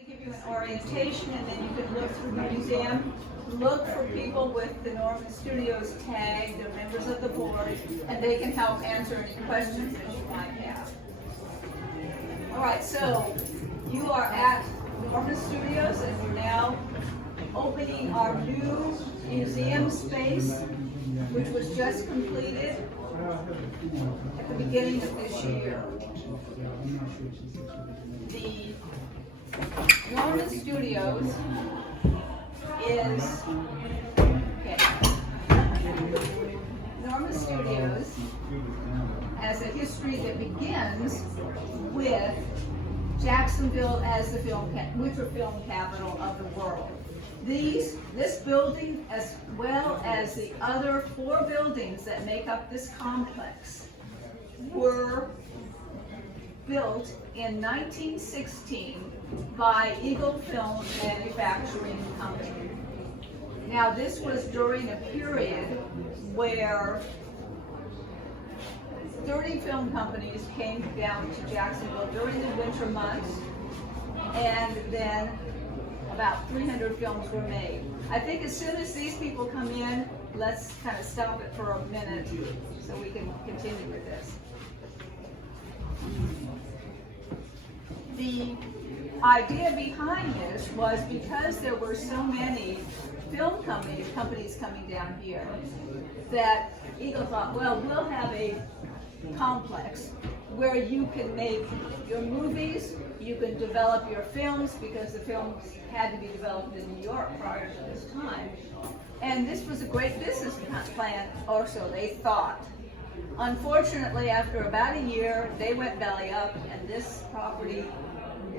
To give you an orientation, and then you can look through the museum. Look for people with the Norman Studios tag. They're members of the board, and they can help answer any questions that you might have. All right, so you are at Norman Studios, and we're now opening our new museum space, which was just completed at the beginning of this year. The Norman Studios is, Norman Studios has a history that begins with Jacksonville as the winter film capital of the world. This building, as well as the other 4 buildings that make up this complex, were built in 1916 by Eagle Film Manufacturing Company. Now, this was during a period where 30 film companies came down to Jacksonville during the winter months, and then about 300 films were made. I think as soon as these people come in, let's kind of stop it for a minute so we can continue with this. The idea behind this was because there were so many film companies coming down here, that Eagle thought, well, we'll have a complex where you can make your movies, you can develop your films, because the films had to be developed in New York prior to this time. And this was a great business plan, or so they thought. Unfortunately, after about a year, they went belly up, and this property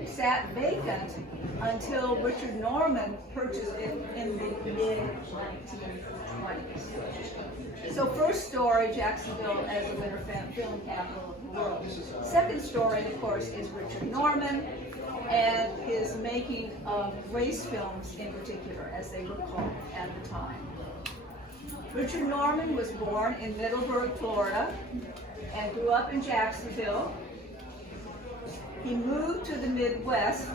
sat vacant until Richard Norman purchased it in the mid-1920s. So first story, Jacksonville as the winter film capital of the world. Second story, of course, is Richard Norman and his making of race films in particular, as they were called at the time. Richard Norman was born in Middleburg, Florida, and grew up in Jacksonville. He moved to the Midwest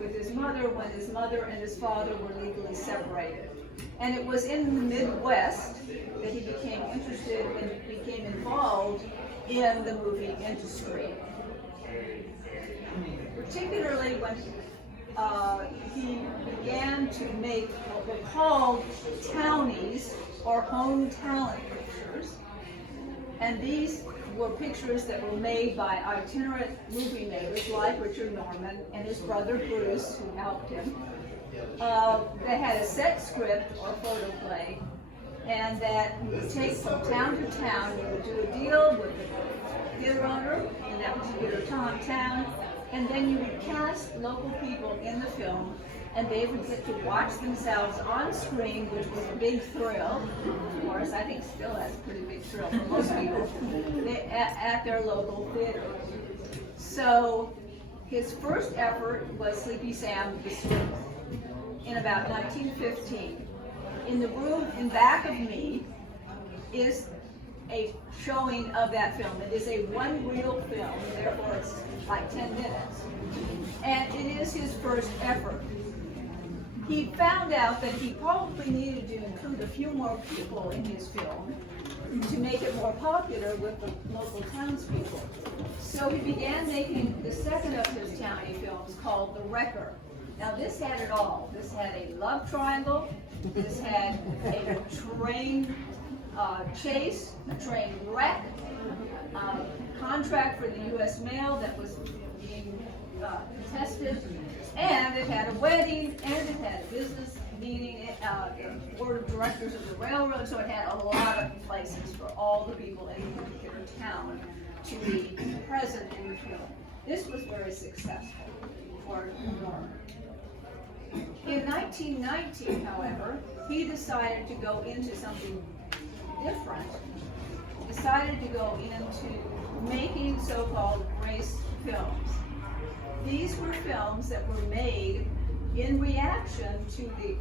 with his mother when his mother and his father were legally separated. And it was in the Midwest that he became interested and became involved in the movie industry. Particularly when he began to make what were called townies, or home talent pictures. And these were pictures that were made by itinerant movie makers like Richard Norman and his brother Bruce, who helped him. They had a set script or photoplay, and that you would take from town to town. You would do a deal with the theater owner in that particular town, and then you would cast local people in the film, and they would get to watch themselves on screen, which was a big thrill. Of course, I think still that's a pretty big thrill for most people at their local theater. So his first effort was Sleepy Sam the Sleuth in about 1915. In the room in back of me is a showing of that film. It is a one-reel film, therefore it's like 10 minutes. And it is his first effort. He found out that he probably needed to include a few more people in his film to make it more popular with the local townspeople. So he began making the second of his townie films called The Wrecker. Now this had it all. This had a love triangle, this had a train chase, a train wreck, contract for the U.S. mail that was being contested, and it had a wedding, and it had a business meeting, board of directors of the railroad, so it had a lot of places for all the people in the particular town to be present in the film. This was very successful for Norman. In 1919, however, he decided to go into something different. Decided to go into making so-called race films. These were films that were made in reaction to the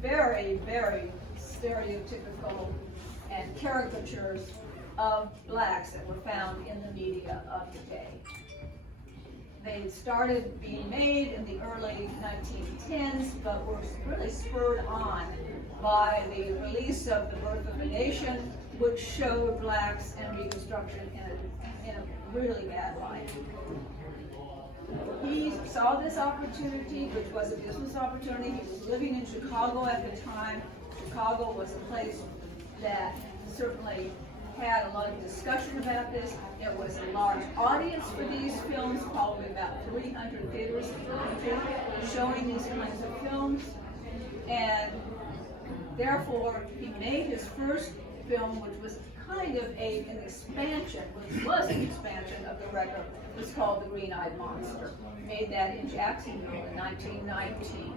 very, very stereotypical and caricatures of blacks that were found in the media of the day. They started being made in the early 1910s, but were really spurred on by the release of The Birth of a Nation, which showed blacks and Reconstruction in a really bad light. He saw this opportunity, which was a business opportunity. He was living in Chicago at the time. Chicago was a place that certainly had a lot of discussion about this. There was a large audience for these films, probably about 300 theaters in the country showing these kinds of films. And therefore, he made his first film, which was kind of an expansion, which was an expansion of the record. It was called The Green-Eyed Monster. He made that in Jacksonville in 1919,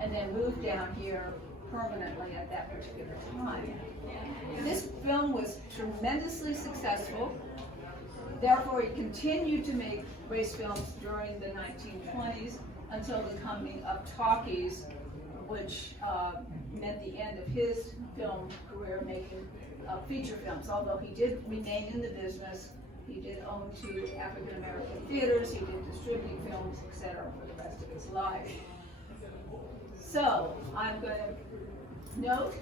and then moved down here permanently at that particular time. And this film was tremendously successful. Therefore, he continued to make race films during the 1920s until the coming of talkies, which meant the end of his film career making feature films. Although he did remain in the business, he did own 2 African American theaters, he did distribute films, etc. for the rest of his life. So I'm going to note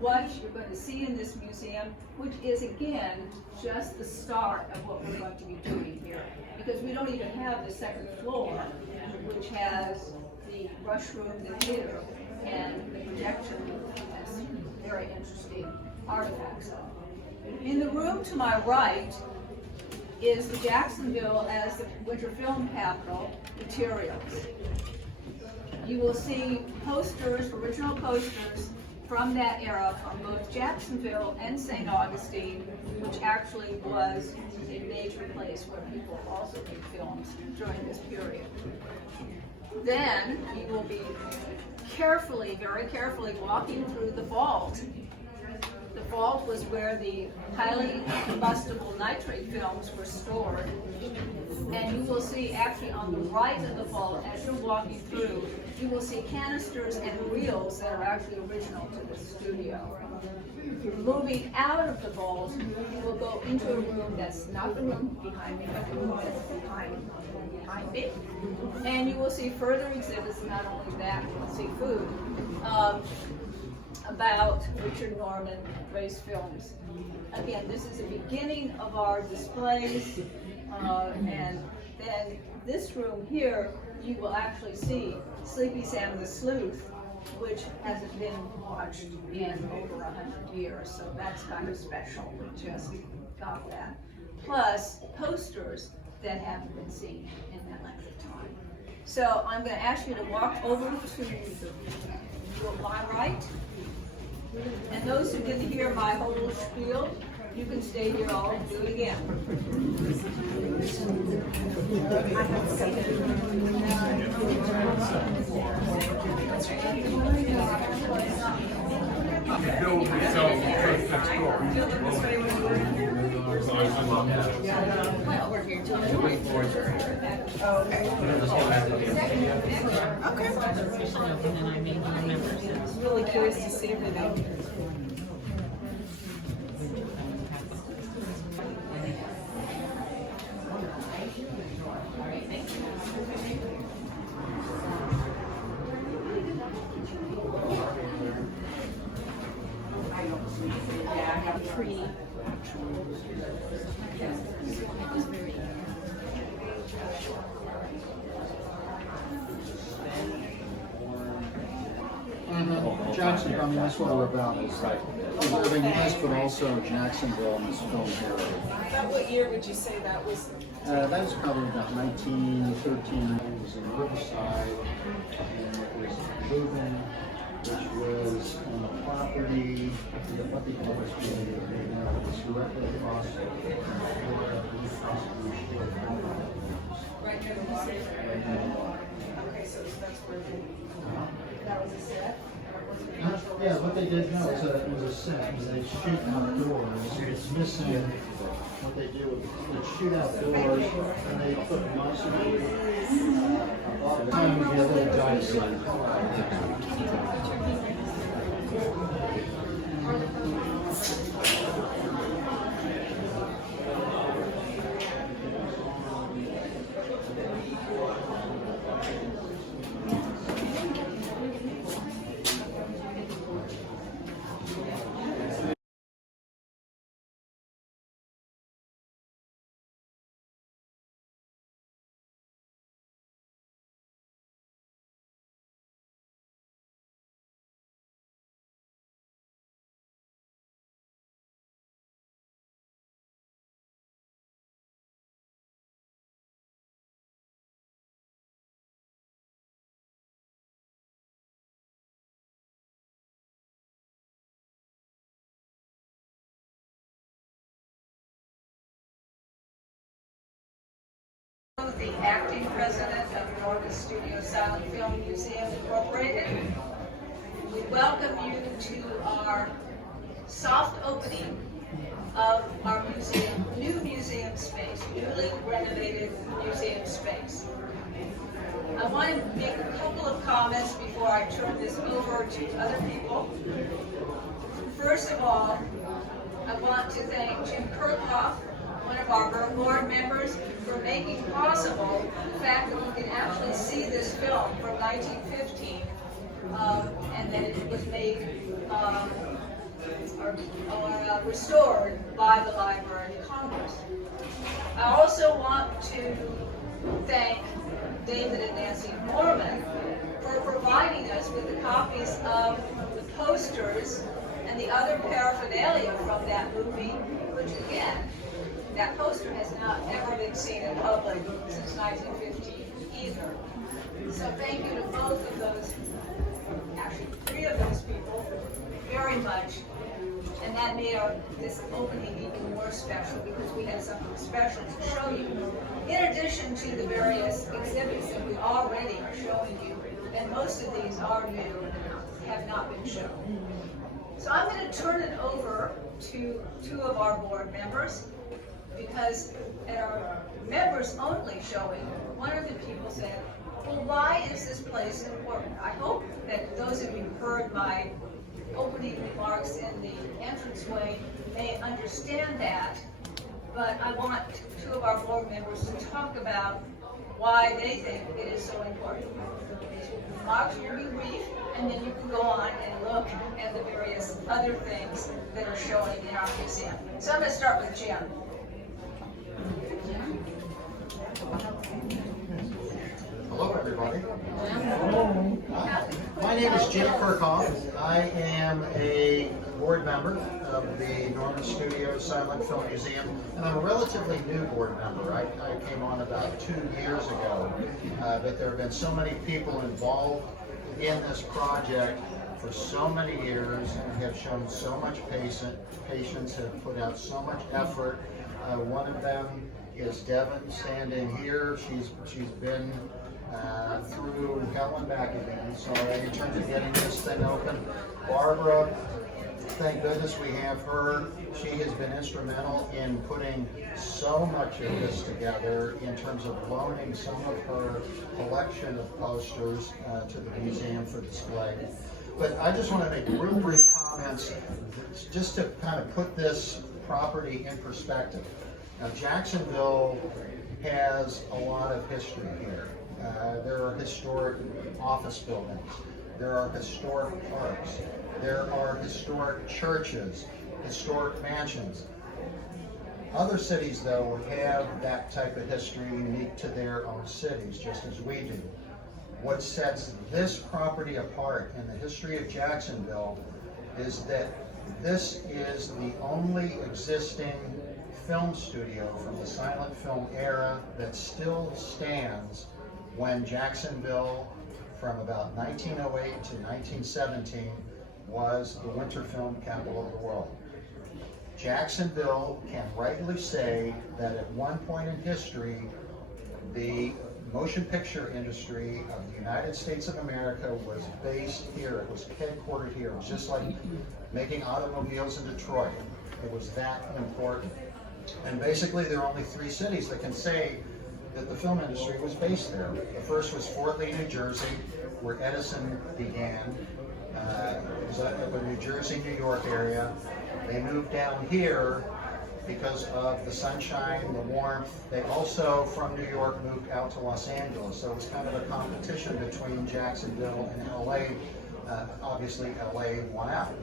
what you're going to see in this museum, which is again just the start of what we're going to be doing here, because we don't even have the second floor, which has the rush room, the theater, and the projection has very interesting artifacts. In the room to my right is the Jacksonville as the winter film capital materials. You will see posters, original posters from that era from both Jacksonville and St. Augustine, which actually was a major place where people also made films during this period. Then you will be carefully, very carefully walking through the vault. The vault was where the highly combustible nitrate films were stored. And you will see actually on the right of the vault, as you're walking through, you will see canisters and reels that are actually original to the studio. Moving out of the vault, you will go into a room that's not the room behind me, but the room that's behind me. And you will see further exhibits, not only that, you will see food, about Richard Norman race films. Again, this is the beginning of our displays, and then this room here, you will actually see Sleepy Sam the Sleuth, which hasn't been watched in over 100 years, so that's kind of special. We just got that. Plus posters that haven't been seen in that length of time. So I'm going to ask you to walk over to my right. And those who didn't hear my whole spiel, you can stay here all and do it again. I'm really curious to see everything. Jackson, I mean, that's what we're about. Is living West, but also Jacksonville in this film here. About what year would you say that was? That was probably about 1913. It was in Riverside, and it was moving, which was on the property, I forget what the other street is, it was directly across Florida Blue Cross Blue Shield. Right near the water? Okay, so that's where that was a set? Yeah, what they did now is it was a set, they shoot outdoors. It's missing what they do. They shoot outdoors and they put monster time together to dice. the acting president of Norma Studio Silent Film Museum Incorporated. We welcome you to our soft opening of our museum, new museum space, newly renovated museum space. I want to make a couple of comments before I turn this over to other people. First of all, I want to thank Jim Kirchhoff, one of our board members, for making possible the fact that we can actually see this film from 1915, and that it was made restored by the Library of Congress. I also want to thank David and Nancy Norman for providing us with the copies of the posters and the other paraphernalia from that movie, which again, that poster has not ever been seen in public since 1915 either. So thank you to both of those, actually 3 of those people, very much. And that made this opening even more special because we have something special to show you. In addition to the various exhibits that we already are showing you, and most of these are new and have not been shown. So I'm going to turn it over to 2 of our board members, because at our members only showing, one of the people said, well, why is this place important? I hope that those of you who heard my opening remarks in the entranceway may understand that, but I want 2 of our board members to talk about why they think it is so important. These remarks will be brief, and then you can go on and look at the various other things that are showing in our museum. So I'm going to start with Jim. Hello, everybody. My name is Jim Kirchhoff. I am a board member of the Norma Studio Silent Film Museum, and I'm a relatively new board member. I came on about 2 years ago, but there have been so many people involved in this project for so many years and have shown so much patience, have put out so much effort. One of them is Devin, standing here. She's been through hell and back again, so in terms of getting this thing open. Barbara, thank goodness we have her. She has been instrumental in putting so much of this together in terms of loaning some of her collection of posters to the museum for display. But I just want to make real brief comments just to kind of put this property in perspective. Now, Jacksonville has a lot of history here. There are historic office buildings. There are historic parks. There are historic churches, historic mansions. Other cities, though, have that type of history unique to their own cities, just as we do. What sets this property apart in the history of Jacksonville is that this is the only existing film studio from the silent film era that still stands when Jacksonville, from about 1908 to 1917, was the winter film capital of the world. Jacksonville can rightly say that at one point in history, the motion picture industry of the United States of America was based here. It was headquartered here. It was just like making automobiles in Detroit. It was that important. And basically, there are only 3 cities that can say that the film industry was based there. The first was Fort Lee, New Jersey, where Edison began. It was the New Jersey, New York area. They moved down here because of the sunshine, the warmth. They also, from New York, moved out to Los Angeles. So it was kind of a competition between Jacksonville and LA. Obviously, LA won out.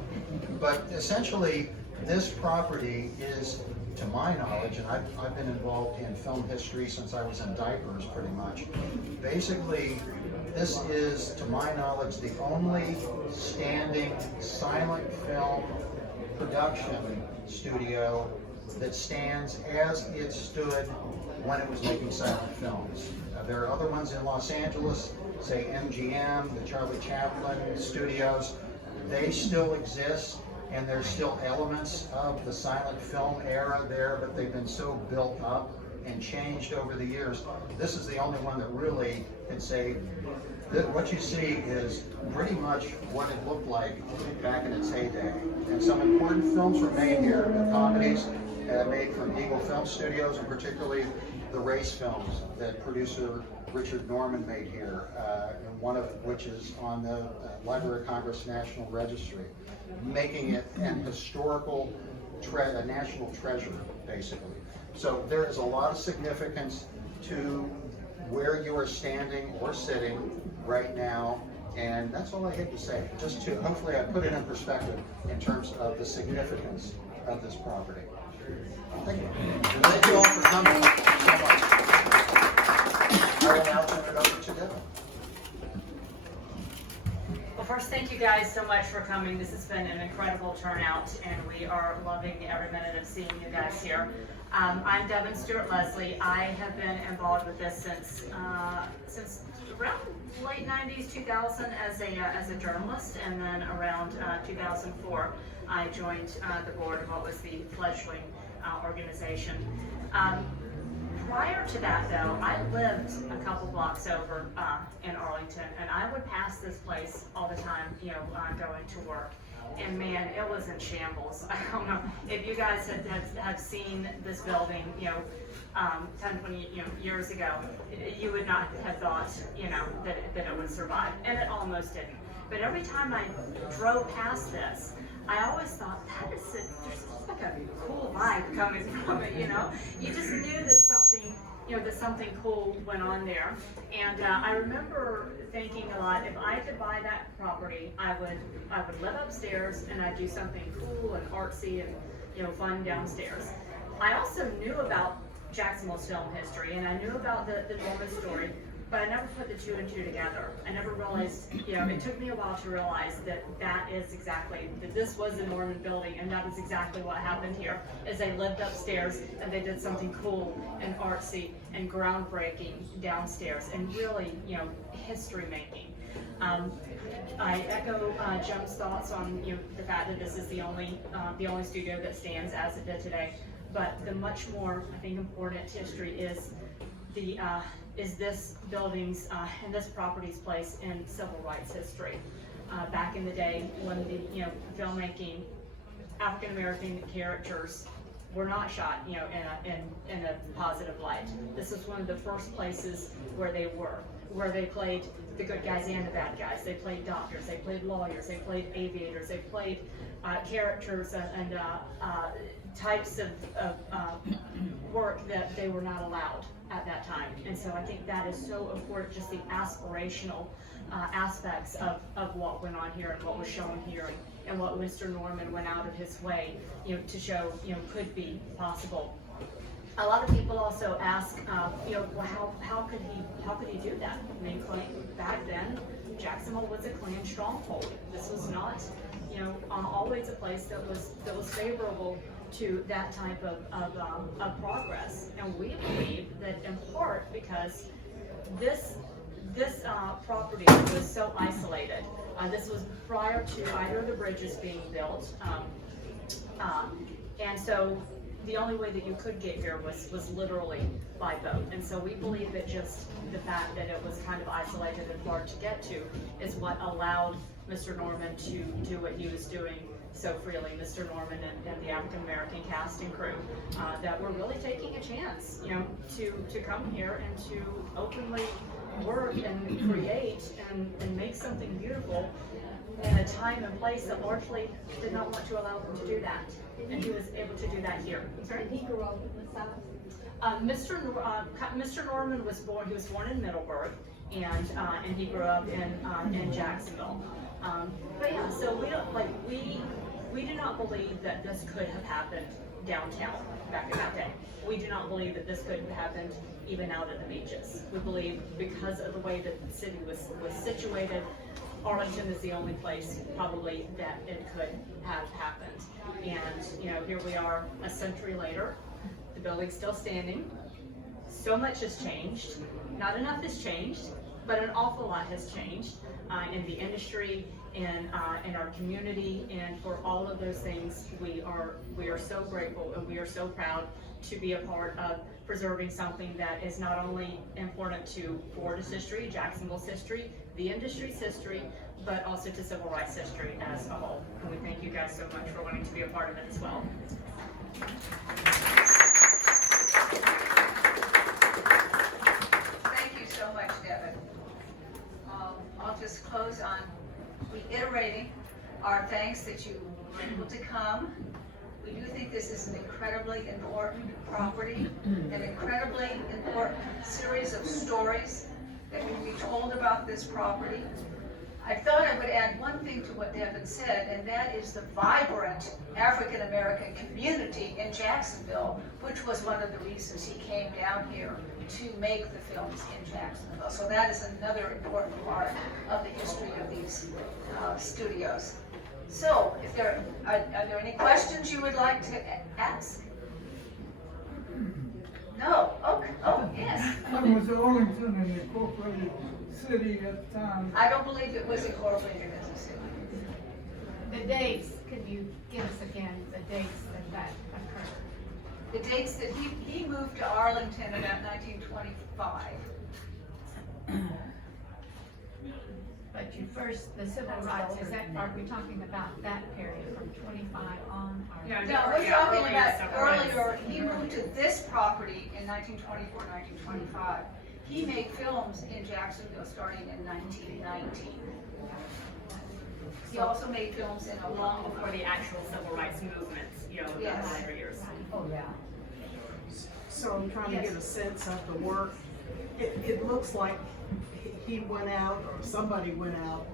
But essentially, this property is, to my knowledge, and I've been involved in film history since I was in diapers pretty much. Basically, this is, to my knowledge, the only standing silent film production studio that stands as it stood when it was making silent films. There are other ones in Los Angeles, say MGM, the Charlie Chaplin studios. They still exist, and there's still elements of the silent film era there, but they've been so built up and changed over the years. This is the only one that really can say that what you see is pretty much what it looked like back in its heyday. And some important films were made here, the comedies made from Eagle Film Studios, and particularly the race films that producer Richard Norman made here, and one of which is on the Library of Congress National Registry, making it an historical, a national treasure, basically. So there is a lot of significance to where you are standing or sitting right now, and that's all I had to say. Just to, hopefully I put it in perspective in terms of the significance of this property. Thank you. And thank you all for coming so much. I will now turn it over to Devin. Well, first, thank you guys so much for coming. This has been an incredible turnout, and we are loving every minute of seeing you guys here. I'm Devin Stewart Leslie. I have been involved with this since around late 90s, 2000 as a journalist, and then around 2004, I joined the board of what was the fledgling organization. Prior to that, though, I lived a couple blocks over in Arlington, and I would pass this place all the time, going to work. And man, it was in shambles. I don't know if you guys have seen this building, 10, 20 years ago, you would not have thought, that it would survive, and it almost didn't. But every time I drove past this, I always thought, there's like a cool vibe coming from it, You just knew that something cool went on there. And I remember thinking a lot, if I could buy that property, I would live upstairs and I'd do something cool and artsy and fun downstairs. I also knew about Jacksonville's film history, and I knew about the Norman story, but I never put the two and two together. I never realized, it took me a while to realize that this was a Norman building, and that is exactly what happened here, is they lived upstairs and they did something cool and artsy and groundbreaking downstairs, and really, history making. I echo Jim's thoughts on the fact that this is the only studio that stands as it did today, but the much more, I think, important history is this building's and this property's place in civil rights history. Back in the day when the filmmaking, African American characters were not shot in a positive light. This is one of the first places where they played the good guys and the bad guys. They played doctors, they played lawyers, they played aviators, they played characters and types of work that they were not allowed at that time. And so I think that is so important, just the aspirational aspects of what went on here and what was shown here, and what Mr. Norman went out of his way, to show, could be possible. A lot of people also ask, well, how could he do that? I mean, back then, Jacksonville was a Klan stronghold. This was not, always a place that was favorable to that type of progress. And we believe that in part because this property was so isolated. This was prior to either of the bridges being built, and so the only way that you could get here was literally by boat. And so we believe that just the fact that it was kind of isolated and hard to get to is what allowed Mr. Norman to do what he was doing so freely. Mr. Norman and the African American cast and crew that were really taking a chance, to come here and to openly work and create and make something beautiful in a time and place that largely did not want to allow them to do that. And he was able to do that here. Sorry? He grew up in the South. Mr. Norman was born. He was born in Middleburg, and he grew up in Jacksonville. But yeah, so we do not believe that this could have happened downtown back in that day. We do not believe that this could have happened even out at the beaches. We believe because of the way that the city was situated, Arlington is the only place probably that it could have happened. And here we are a century later, the building's still standing. So much has changed. Not enough has changed, but an awful lot has changed in the industry, in our community, and for all of those things, we are so grateful and we are so proud to be a part of preserving something that is not only important to Florida's history, Jacksonville's history, the industry's history, but also to civil rights history as a whole. And we thank you guys so much for wanting to be a part of it as well. Thank you so much, Devin. I'll just close on reiterating our thanks that you were able to come. We do think this is an incredibly important property, an incredibly important series of stories that can be told about this property. I thought I would add one thing to what Devin said, and that is the vibrant African-American community in Jacksonville, which was one of the reasons he came down here to make the films in Jacksonville. So that is another important part of the history of these studios. So, if are there any questions you would like to ask? No? Okay. Oh, yes. Was Arlington an incorporated city at the time? I don't believe it was incorporated as a city. The dates, could you give us again the dates that occurred? The dates that he moved to Arlington about 1925. But you first, the civil rights, are we talking about that period from 25 on? Or? Yeah. No, we're talking earlier about civil rights. earlier, he moved to this property in 1924, 1925. He made films in Jacksonville starting in 1919. He also made films in Long Oklahoma. before the actual civil rights movement, the Yes. later years. Oh, yeah. So I'm trying to Yes. get a sense of the work. It looks like he went out, or somebody went out,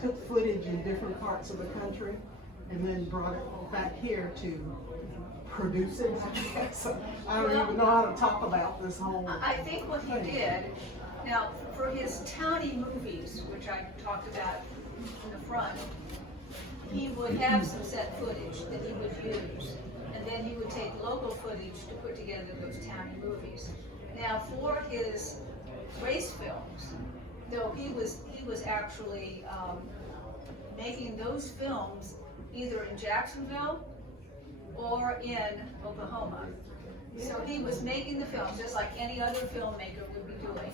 took footage in different parts of the country, and then brought it back here to produce it, I guess. I don't even know how to talk about this whole. I think what he did, now for his townie movies, which I talked about in the front, he would have some set footage that he would use, and then he would take local footage to put together those townie movies. Now for his race films, though he was actually making those films either in Jacksonville or in Oklahoma. So he was making the films just like any other filmmaker would be doing,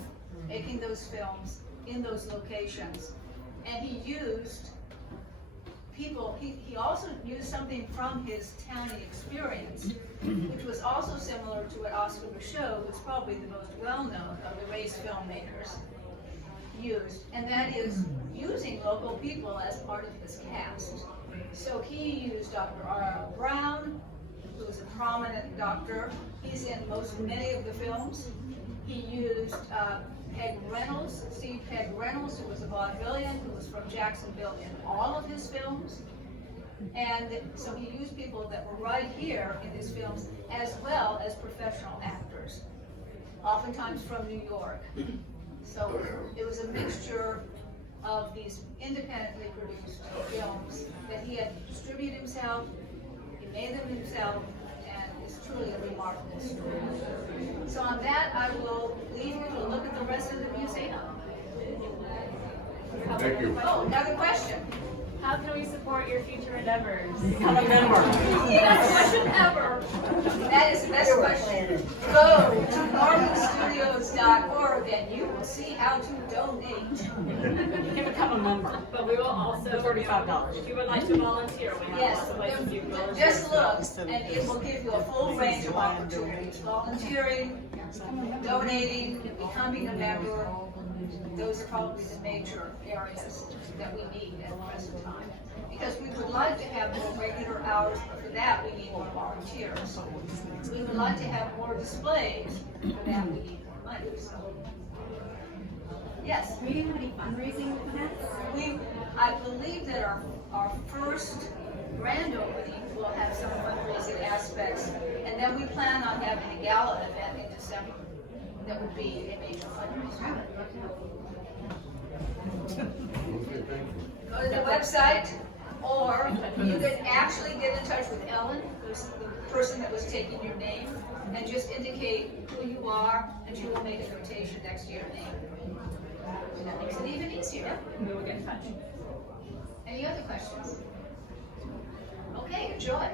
making those films in those locations. And he used people, he also used something from his townie experience, which was also similar to what Oscar Michaud, who's probably the most well-known of the race filmmakers, used, and that is using local people as part of his cast. So he used Dr. R.L. Brown, who is a prominent doctor. He's in many of the films. He used Peg Reynolds, Steve Peg Reynolds, who was a vaudevillian, who was from Jacksonville in all of his films. And so he used people that were right here in his films, as well as professional actors, oftentimes from New York. So it was a mixture of these independently produced films that he had distributed himself, he made them himself, and it's truly a remarkable story. So on that, I will leave you to look at the rest of the museum. Thank you. Oh, another question. How can we support your future endeavors? Become a member. Best question ever. That is the best question. Go to normanstudios.org and you will see how to donate. You can become a member, but we will also $35. If you would like to volunteer, we have Yes, lots of places you can go. just look and it will give you a full range of opportunities. Volunteering, donating, becoming a member. Those are probably the major areas that we need at the present time. Because we would like to have more regular hours, but for that we need more volunteers. We would like to have more displays, but for that we need more money. So. Yes? Do you have any fundraising events? I believe that our first grand opening will have some fundraising aspects, and then we plan on having a gala event in December. That would be a major fundraiser. Go to the website, or you can actually get in touch with Ellen, who's the person that was taking your name, and just indicate who you are, and she will make a notation next to your name. That makes it even easier. We will get in touch. Any other questions? Okay, enjoy.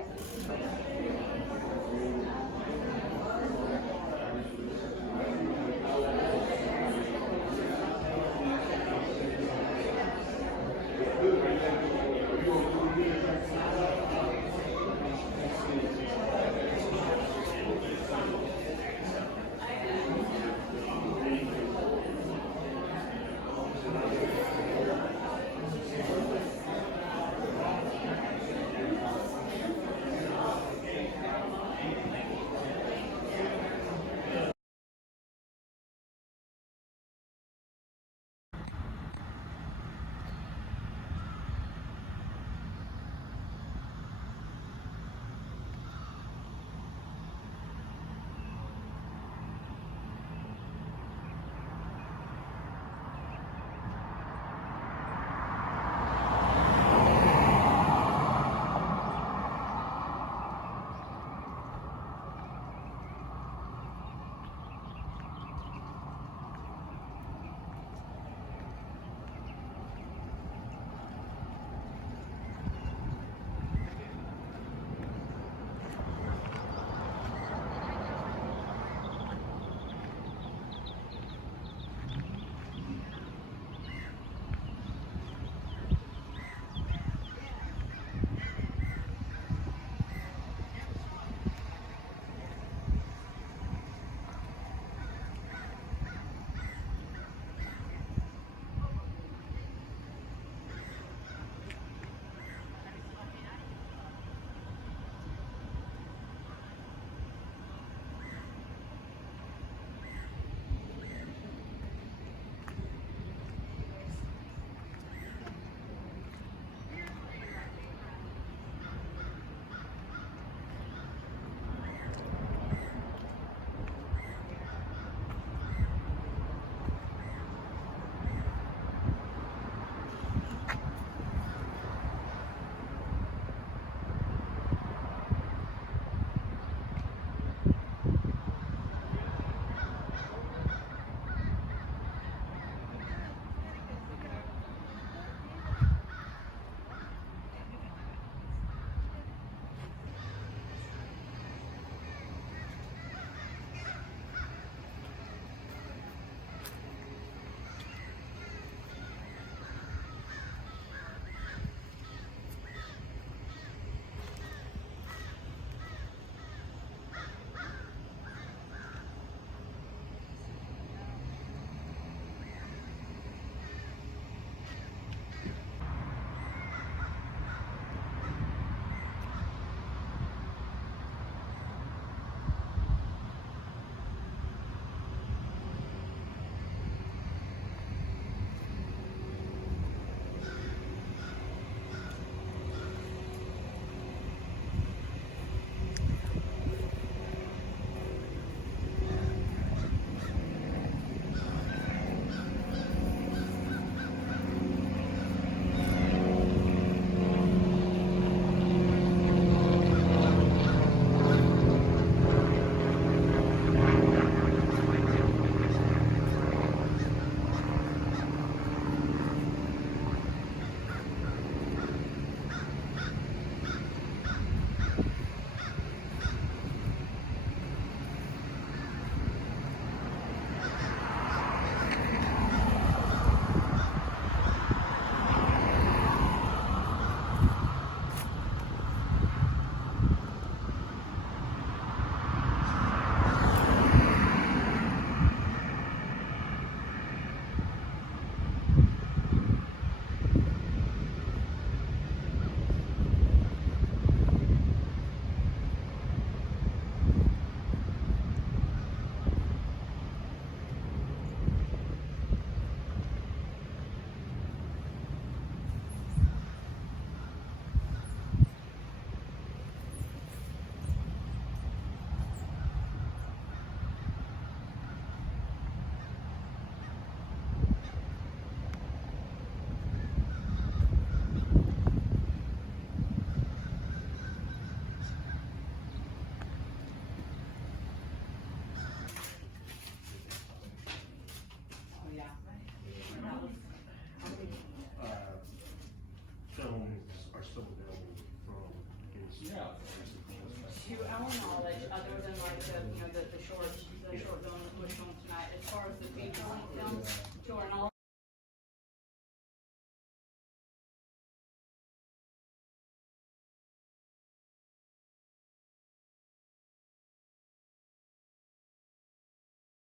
showing films.